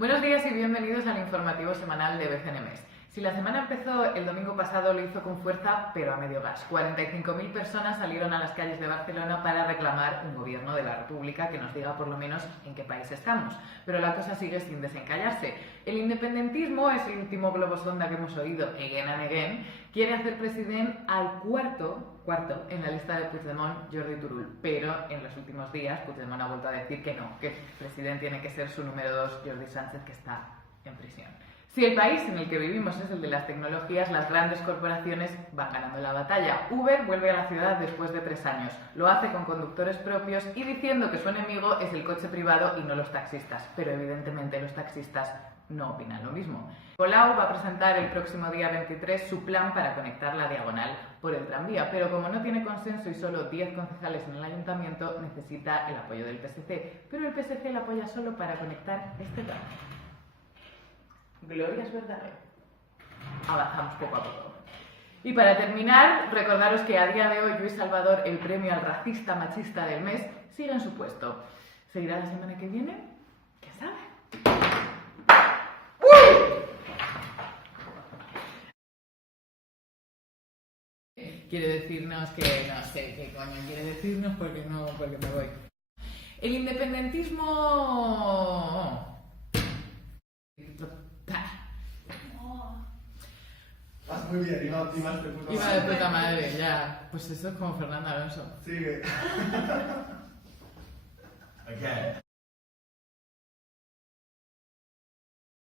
Buenos días y bienvenidos al informativo semanal de BCN Mes. Si la semana empezó el domingo pasado, lo hizo con fuerza, pero a medio gas. 45.000 personas salieron a las calles de Barcelona para reclamar un gobierno de la República que nos diga por lo menos en qué país estamos. Pero la cosa sigue sin desencallarse. El independentismo, ese último globo sonda que hemos oído again and again, quiere hacer presidente al cuarto en la lista de Puigdemont, Jordi Turull. Pero en los últimos días Puigdemont ha vuelto a decir que no, que el presidente tiene que ser su número 2, Jordi Sánchez, que está en prisión. Si el país en el que vivimos es el de las tecnologías, las grandes corporaciones van ganando la batalla. Uber vuelve a la ciudad después de 3 años. Lo hace con conductores propios y diciendo que su enemigo es el coche privado y no los taxistas. Pero evidentemente los taxistas no opinan lo mismo. Colau va a presentar el próximo día 23 su plan para conectar la diagonal por el tranvía, pero como no tiene consenso y solo 10 concejales en el ayuntamiento, necesita el apoyo del PSC. Pero el PSC la apoya solo para conectar este tramo. Gloria es verdad. Avanzamos poco a poco. Y para terminar, recordaros que a día de hoy Lluís Salvador, el premio al racista machista del mes, sigue en su puesto. ¿Seguirá la semana que viene? ¿Quién sabe? Quiere decirnos que no sé qué coño quiere decirnos porque me voy. El independentismo... Vas muy bien, iba de puta madre. Iba de puta madre, ya. Pues eso es como Fernando Alonso. Sigue. Again.